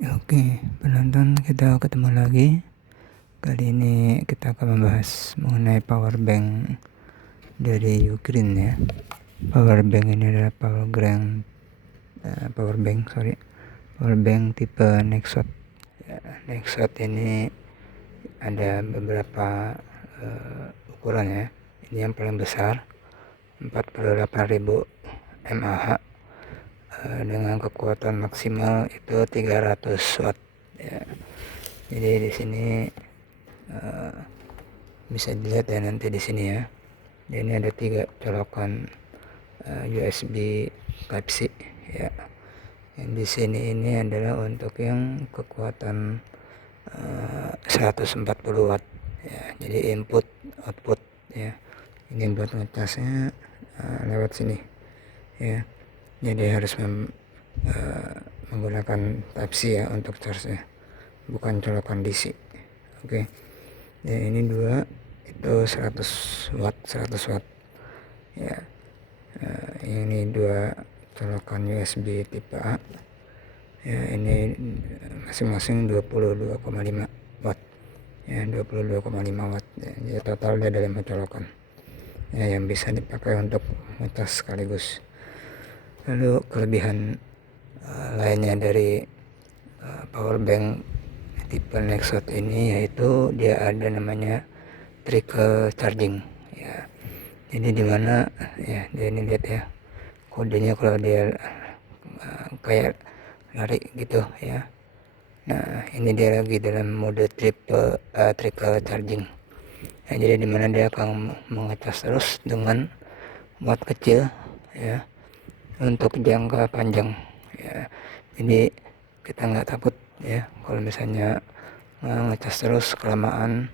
Oke, penonton, kita ketemu lagi. Kali ini kita akan membahas mengenai power bank dari Ukraine ya. Power bank ini adalah power bank tipe Nexot. Nexot ini ada beberapa ukuran ya. Ini yang paling besar 48.000 mAh dengan kekuatan maksimal itu 300 watt ya. Jadi di sini bisa dilihat ya nanti di sini ya. Ini ada 3 colokan USB Type-C ya. Yang di sini ini adalah untuk yang kekuatan 140 watt ya. Jadi input output ya. Ini buat ngecasnya lewat sini ya. Jadi harus menggunakan Type-C ya untuk charge-nya, bukan colokan DC. Oke. Ya, ini 2 itu 100 watt ya. Ini 2 colokan USB tipe A ya. Ini masing-masing 22,5 watt ya, 22,5 watt ya. Jadi total dia ada 5 colokan ya, yang bisa dipakai untuk ngecas sekaligus. Lalu kelebihan lainnya dari power bank tipe Nexot ini yaitu dia ada namanya trickle charging ya. Jadi dimana ya, dia ini lihat ya kodenya kalau dia kayak lari gitu ya. Nah, ini dia lagi dalam mode trickle charging ya. Jadi dimana dia akan mengecas terus dengan watt kecil ya untuk jangka panjang ya. Jadi kita nggak takut ya kalau misalnya ngecas terus kelamaan.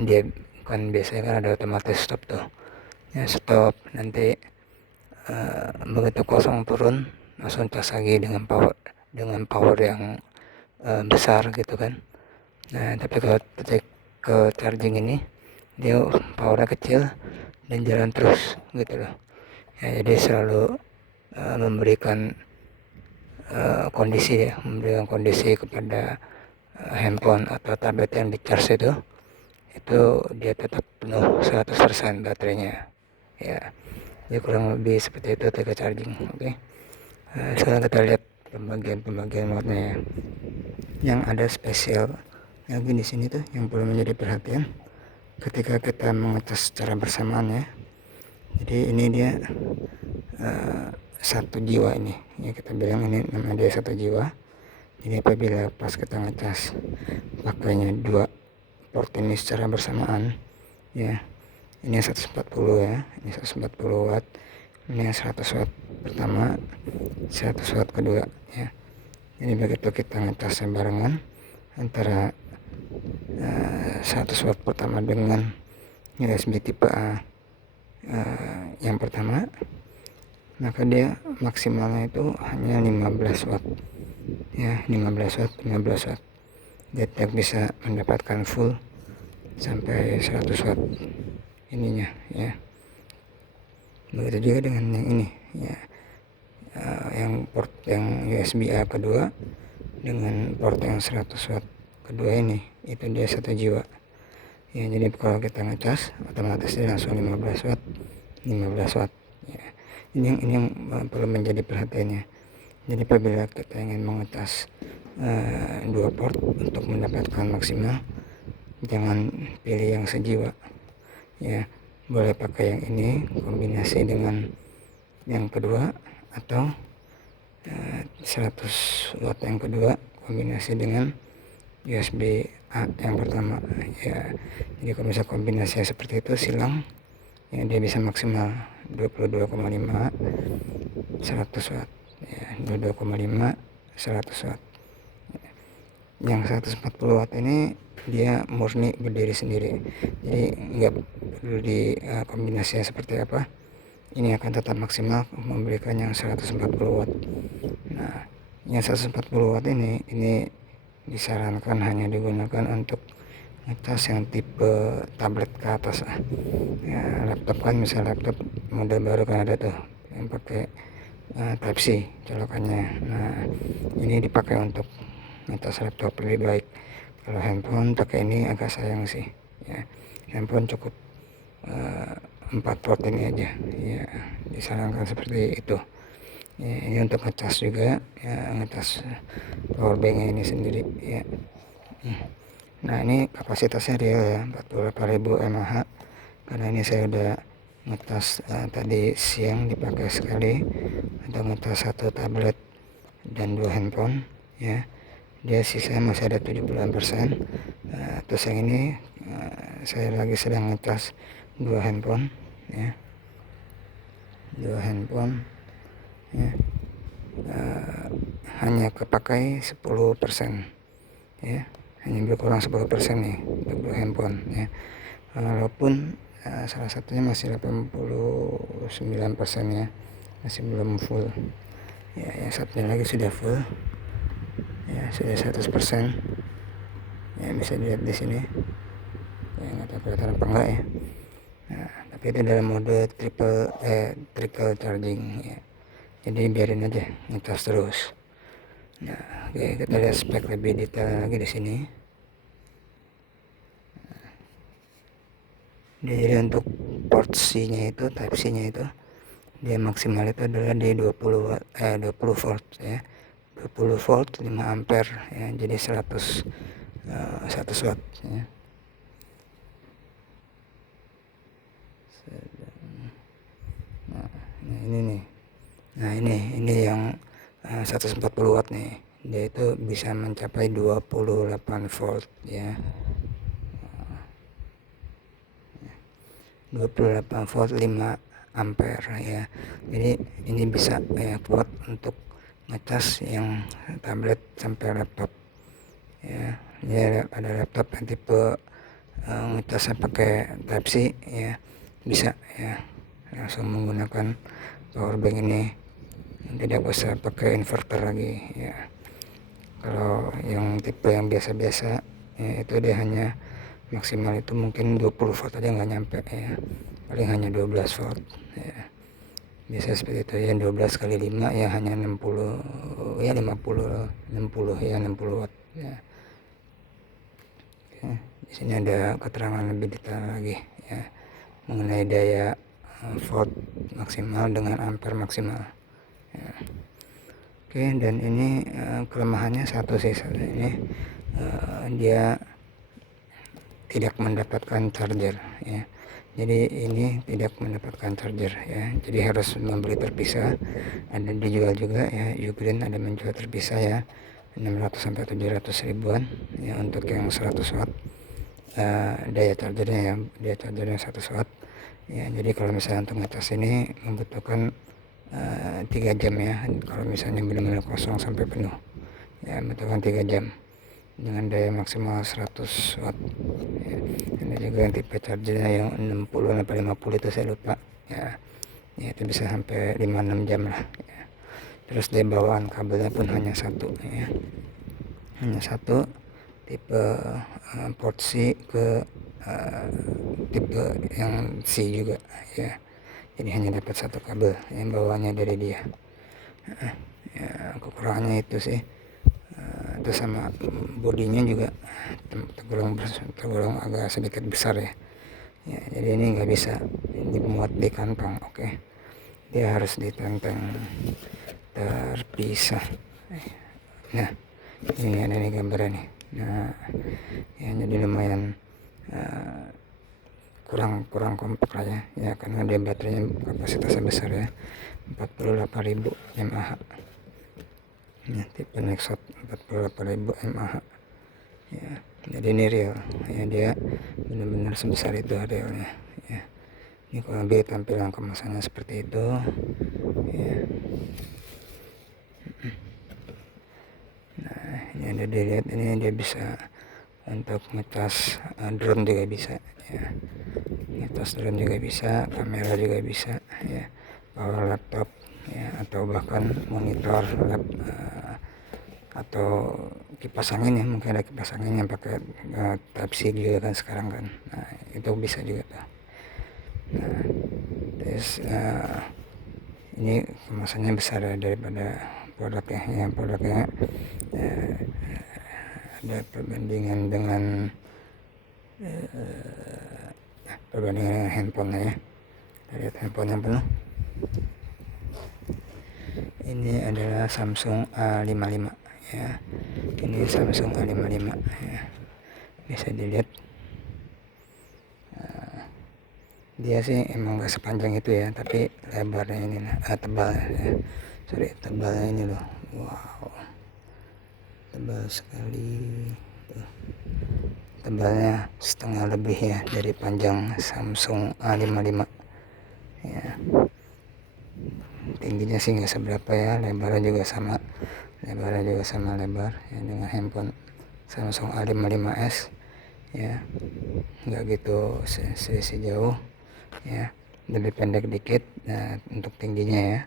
Dia kan biasanya kan ada otomatis stop tuh ya, stop nanti begitu kosong turun langsung cas lagi dengan power yang besar gitu kan. Nah, tapi kalau ke charging ini dia powernya kecil dan jalan terus gitu loh ya. Jadi selalu memberikan memberikan kondisi kepada handphone atau tablet yang di charge itu dia tetap penuh 100% baterainya ya. Jadi kurang lebih seperti itu trickle charging. Oke. Sekarang kita lihat pembagian wattnya ya. Yang ada spesial lagi di sini tuh yang perlu menjadi perhatian ketika kita mengecas secara bersamaan ya. Jadi ini dia satu jiwa ini ya, kita bilang ini namanya dia satu jiwa. Jadi apabila pas kita ngecas pakainya 2 port ini secara bersamaan ya, ini 140 ya, ini 140 watt, ini 100 watt pertama, 100 watt kedua ya. Jadi begitu kita ngecasnya barengan antara 100 watt pertama dengan USB tipe A yang pertama, maka dia maksimalnya itu hanya 15 watt ya, 15 watt. Dia tidak bisa mendapatkan full sampai 100 watt ininya ya. Begitu juga dengan yang ini ya, yang port yang USB A kedua dengan port yang 100 watt kedua ini, itu dia satu jiwa ya. Jadi kalau kita ngecas otomatis dia langsung 15 watt ya. Ini yang perlu menjadi perhatiannya. Jadi apabila kita ingin mengecas 2 port untuk mendapatkan maksimal, jangan pilih yang sejiwa ya. Boleh pakai yang ini kombinasi dengan yang kedua, atau 100 watt yang kedua kombinasi dengan USB A yang pertama ya. Jadi kalau misalnya kombinasinya seperti itu silang ya, dia bisa maksimal 22,5 100 watt ya, 22,5 100 watt. Yang 140 watt ini dia murni berdiri sendiri, jadi nggak perlu di kombinasinya seperti apa, ini akan tetap maksimal memberikan yang 140 watt. Nah, yang 140 watt ini disarankan hanya digunakan untuk ngecas yang tipe tablet ke atas ya. Laptop kan, misal laptop model baru kan ada tuh yang pakai Type C colokannya. Nah, ini dipakai untuk ngecas laptop lebih baik. Kalau handphone pakai ini agak sayang sih ya. Handphone cukup 4 port ini aja ya, disarankan seperti itu ya. Ini untuk ngecas juga ya, ngecas power bank ini sendiri ya. Nah, ini kapasitasnya real ya, 48.000 mAh, karena ini saya udah ngecas tadi siang dipakai sekali untuk ngecas satu tablet dan 2 handphone ya. Dia sisa masih ada 70%. Terus yang ini saya lagi sedang ngecas 2 handphone ya, 2 handphone ya. Hanya kepakai 10% ya, hanya berkurang 10% nih untuk 2 handphone ya. Walaupun salah satunya masih 89% ya, masih belum full ya. Yang satunya lagi sudah full ya, sudah 100% ya, bisa dilihat di sini ya, nggak tahu kelihatan apa enggak ya. Nah, tapi itu dalam mode trickle charging ya, jadi biarin aja ngecas terus. Nah, oke, kita lihat spek lebih detail lagi di sini. Jadi untuk port C nya itu, type C nya itu, dia maksimal itu adalah di 20 volt ya, 20 volt 5 ampere ya, jadi 100 watt ya. Nah, ini nih. Nah, ini yang 140 watt nih. Dia itu bisa mencapai 28 volt ya. 28 volt 5 ampere ya. Jadi ini bisa ya, kuat untuk ngecas yang tablet sampai laptop ya. Ini ada laptop yang tipe ngecasnya pakai Type C ya, bisa ya, langsung menggunakan power bank ini, tidak usah pakai inverter lagi ya. Kalau yang tipe yang biasa-biasa ya, itu dia hanya maksimal itu mungkin 20 volt aja nggak nyampe ya, paling hanya 12 volt ya. Biasa seperti itu ya, 12 kali 5 ya hanya 60 ya, 60 ya, 60 watt ya. Oke, di sini ada keterangan lebih detail lagi ya mengenai daya volt maksimal dengan ampere maksimal ya. Oke, dan ini kelemahannya satu sih, ini dia tidak mendapatkan charger ya. Jadi ini tidak mendapatkan charger ya, jadi harus membeli terpisah. Ada dijual juga ya, Ugreen ada menjual terpisah ya, 600 sampai 700 ribuan ya untuk yang 100 watt daya chargernya 100 watt ya. Jadi kalau misalnya untuk ngecas ini membutuhkan 3 jam ya, kalau misalnya benar-benar kosong sampai penuh ya, membutuhkan 3 jam dengan daya maksimal 100 watt ya. Ini juga yang tipe chargernya yang 60 sampai 50 itu saya lupa ya, ya itu bisa sampai 5-6 jam lah ya. Terus dia bawaan kabelnya pun hanya satu ya, hanya satu, tipe port C ke tipe yang C juga ya. Jadi hanya dapat satu kabel yang bawaannya dari dia ya. Kekurangannya itu sih. Terus sama bodinya juga tergolong agak sedikit besar ya. Ya, jadi ini nggak bisa dimuat di kantong. Oke, dia harus ditenteng terpisah. Nah, ini ada nih gambarnya nih. Nah ya, jadi lumayan kurang kompak lah ya, ya karena dia baterainya kapasitasnya besar ya, 48.000 mAh ya, tipe Nexot 48.000 mAh ya. Jadi ini real ya, dia benar-benar sebesar itu realnya ya. Ini kurang lebih tampilan kemasannya seperti itu ya. Nah, ini ada dilihat, ini dia bisa untuk ngecas drone juga bisa ya, ngecas drone juga bisa, kamera juga bisa ya, power laptop ya, atau bahkan monitor atau kipas angin ya, mungkin ada kipas angin yang pakai Type C juga kan sekarang kan. Nah, itu bisa juga tuh. Nah, terus ini kemasannya besar daripada produknya. Yang produknya ada perbandingan dengan handphone ya. Kita lihat handphone yang penuh. Ini adalah Samsung A55 ya. Ini Samsung A55 ya. Bisa dilihat. Dia sih emang gak sepanjang itu ya, tapi lebarnya ini tebal ya. Tebalnya ini loh. Wow. Tebal sekali. Tuh. Tebalnya setengah lebih ya dari panjang Samsung A55 ya. Tingginya sih nggak seberapa ya, lebarnya juga sama lebar ya, dengan handphone Samsung A55s ya, nggak gitu selisih jauh ya, lebih pendek dikit untuk tingginya ya,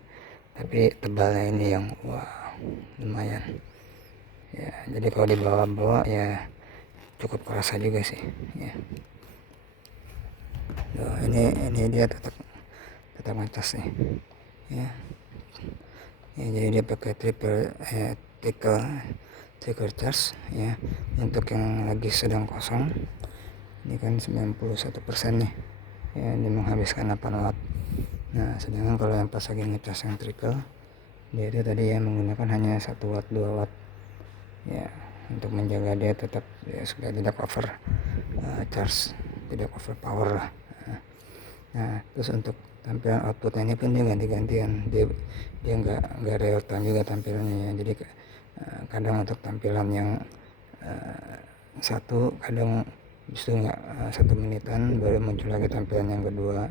tapi tebalnya ini yang wah lumayan ya. Jadi kalau dibawa-bawa ya cukup kerasa juga sih ya. Loh, ini dia tetap ngecas nih ya. Jadi dia pakai trickle charge ya. Untuk yang lagi sedang kosong ini kan 91% nih ya, ini menghabiskan 8 watt. Nah sedangkan kalau yang pas lagi ngecas yang trickle, dia itu tadi ya menggunakan hanya 1 watt 2 watt ya, untuk menjaga dia tetap ya, supaya tidak over charge, tidak over power lah. Nah terus untuk tampilan outputnya ini pun dia ganti-gantian, dia nggak real time juga tampilannya ya. Jadi kadang untuk tampilan yang satu, kadang justru nggak 1 menitan baru muncul lagi tampilan yang kedua,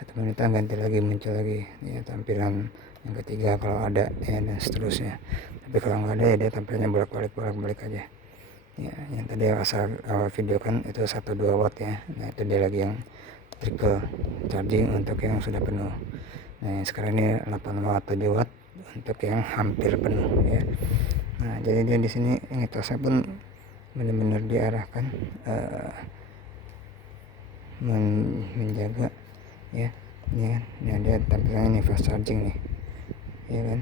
1 menitan ganti lagi muncul lagi ya tampilan yang ketiga kalau ada ya, dan seterusnya. Tapi kalau nggak ada ya dia tampilnya bolak-balik aja ya. Yang tadi awal video kan itu 1-2 watt ya. Nah itu dia lagi yang trickle charging untuk yang sudah penuh. Nah yang sekarang ini 8 watt 7 watt untuk yang hampir penuh ya. Nah jadi dia di sini ngecasnya pun benar-benar diarahkan menjaga ya. Ini kan ya, dia tampilannya ini fast charging nih ya kan.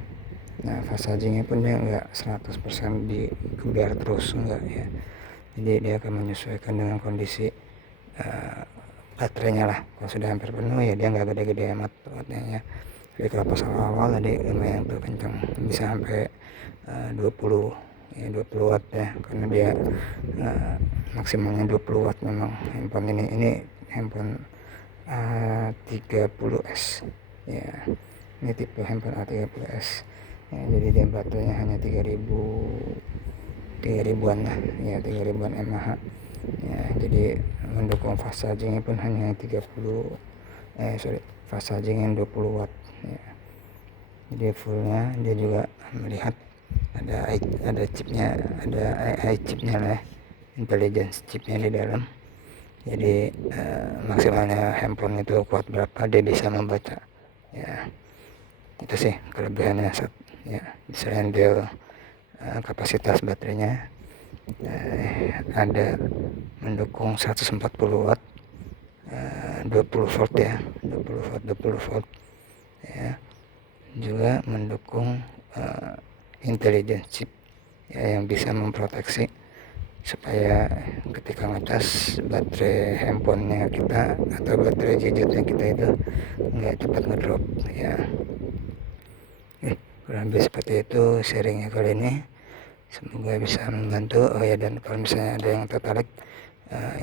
Nah fast chargingnya pun dia nggak 100% digeber terus, enggak ya. Jadi dia akan menyesuaikan dengan kondisi baterainya lah. Kalau sudah hampir penuh ya dia nggak gede-gede amat wattnya ya. Tapi kalau pas awal tadi lumayan tuh kencang, bisa sampai 20 watt ya, karena dia maksimalnya 20 watt memang handphone ini handphone A30s ya. Ini tipe handphone A30s ya, jadi dia baterainya hanya 3000-an lah ya, 3000-an mAh ya. Jadi mendukung fast chargingnya pun hanya fast charging yang 20 watt ya. Jadi fullnya dia juga melihat ada chipnya, ada AI chipnya lah, intelligence chipnya di dalam. Jadi maksimalnya handphone itu kuat berapa dia bisa membaca ya. Itu sih kelebihannya ya. Selain dia kapasitas baterainya ada mendukung 140 watt 20 volt ya, 20 volt ya. Juga mendukung intelligence chip ya, yang bisa memproteksi supaya ketika ngecas baterai handphonenya kita atau baterai gadgetnya kita itu nggak cepat ngedrop ya. Kurang lebih seperti itu sharingnya kali ini, semoga bisa membantu. Oh ya, dan kalau misalnya ada yang tertarik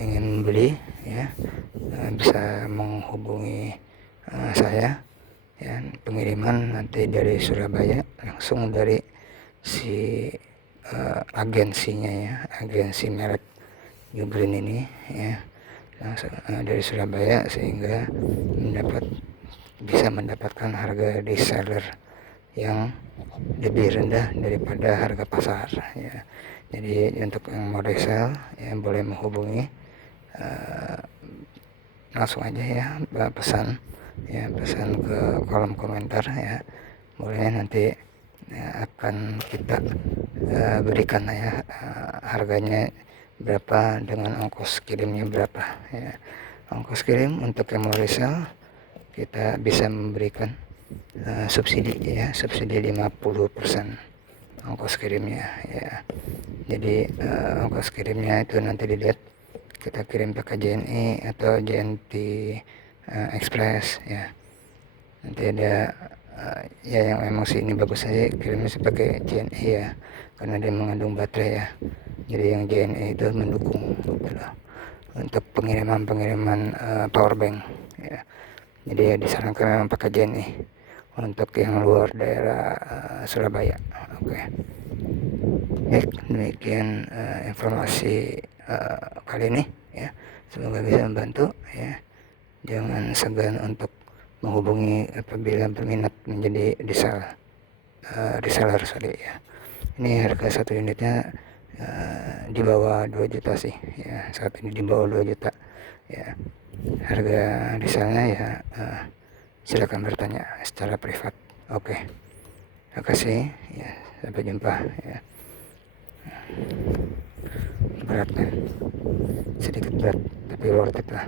ingin beli ya, bisa menghubungi saya ya. Pengiriman nanti dari Surabaya, langsung dari si agensinya ya, agensi merek Ugreen ini ya, langsung dari Surabaya, sehingga bisa mendapatkan harga reseller yang lebih rendah daripada harga pasar ya. Jadi untuk yang mau resell ya boleh menghubungi langsung aja ya, pesan ke kolom komentar ya, boleh nanti ya, akan kita berikan ya harganya berapa dengan ongkos kirimnya berapa ya. Ongkos kirim untuk yang mau resell kita bisa memberikan subsidi ya, subsidi 50% ongkos kirimnya ya. Jadi ongkos kirimnya itu nanti dilihat kita kirim pakai JNE atau JNT Express ya. Nanti ada ya yang emang sih ini bagus aja kirimnya sebagai JNE ya, karena dia mengandung baterai ya. Jadi yang JNE itu mendukung gitu loh, untuk pengiriman power bank ya. Jadi ya disarankan memang pakai JNE untuk yang luar daerah Surabaya. Oke. Demikian informasi kali ini ya. Semoga bisa membantu ya. Jangan segan untuk menghubungi apabila berminat menjadi reseller ya. Ini harga satu unitnya di bawah 2 juta sih ya. Saat ini di bawah 2 juta ya. Harga resellernya ya silakan bertanya secara privat. Oke. Terima kasih ya. Sampai jumpa ya. Beratnya sedikit berat tapi worth it lah.